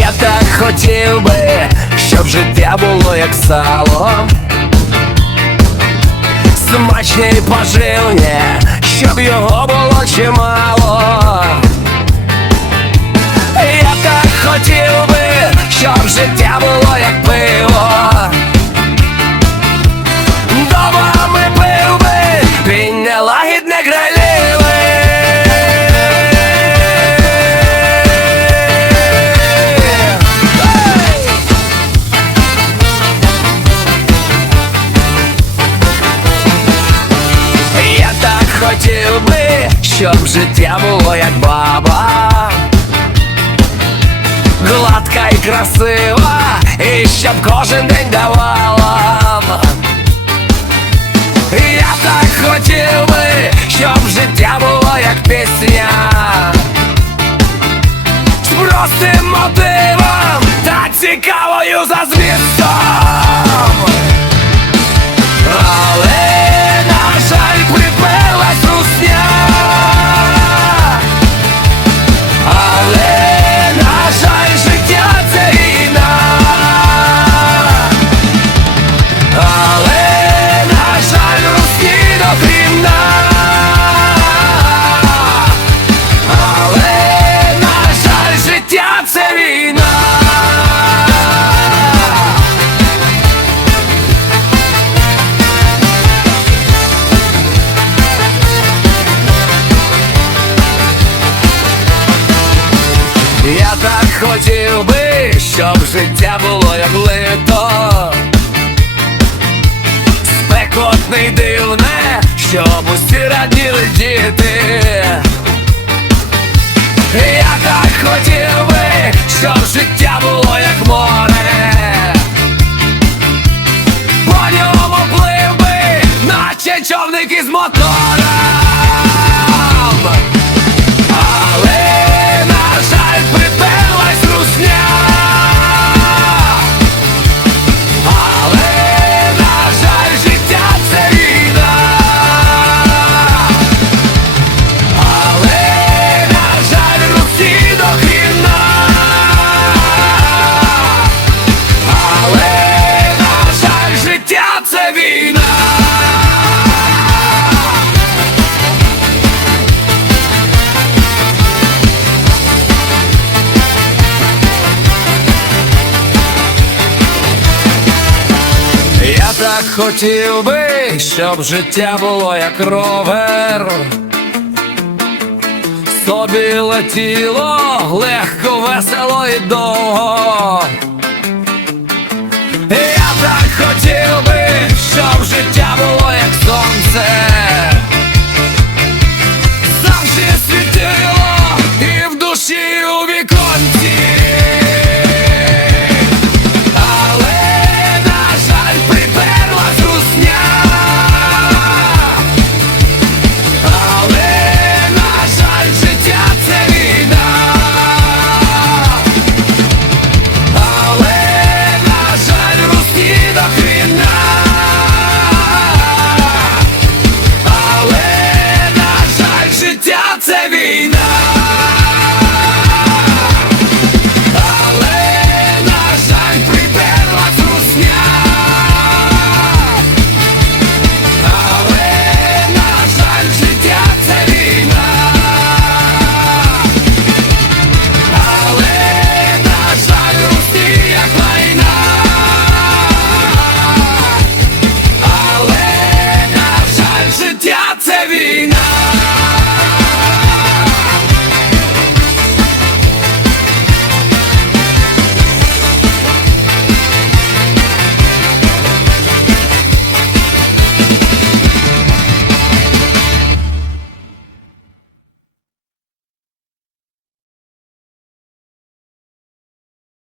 так хотів би, щоб життя було як сало. Смачне і поживне, щоб його було чимало. Хотів би, щоб життя було як баба. Гладка і красива, і щоб кожен день давала. Я так хотів би, щоб життя було як пісня. З простим мотивом та цікавою за хотів би, щоб життя було як лито Спекотне й дивне, щоб усі раділи діти Я так хотів би, щоб життя було як море. По ньому плив би, наче човник із мотором хотів би, щоб життя було як ровер. Собі летіло легко, весело і довго.